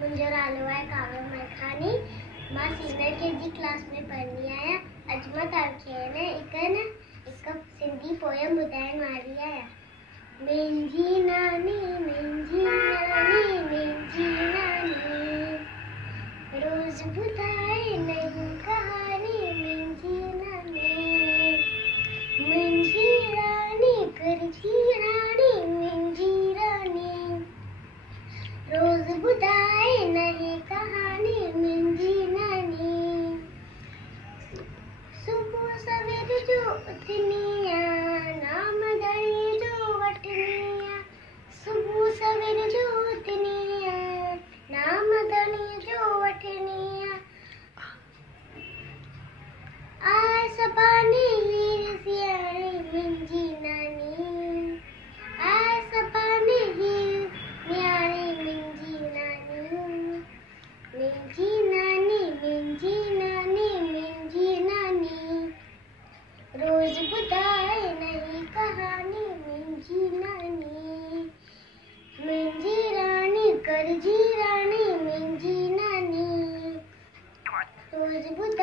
मुंहिंजो नालो आहे काव्या मलखानी। मां सीनियर केजी क्लास में पढ़ंदी आहियां। अॼु मां तव्हांखे हिकु सिंधी पोयम ॿुधाइण वारी आहियां। मुंहिंजी नानी मुंहिंजी नानी मुंहिंजी नानी रोज़ ॿुधाए नई कहानी। मुंहिंजी नानी मुंहिंजी रानी करजी रानी मुंहिंजी रानी रोज़ ॿुधाए नई कहानी। मुंहिंजी नानी सुबुह सवेर जो उथनी आहियां, नाम धणी जो वठनी आहियां। सुबुह सवेर जो उथनी आहियां, नाम धणी जो वठनी आहियां। आस पानी हीर सियाणी मुंहिंजी नानी, आस पानी हीर सियाणी मुंहिंजी नानी। मुंहिंजी नानी मुंहिंजी नानी मुंहिंजी नानी रोज़ ॿुधाए नई कहानी। मुंहिंजी नानी मुंहिंजी रानी करजी रानी मुंहिंजी नानी रोज़ ॿुधाए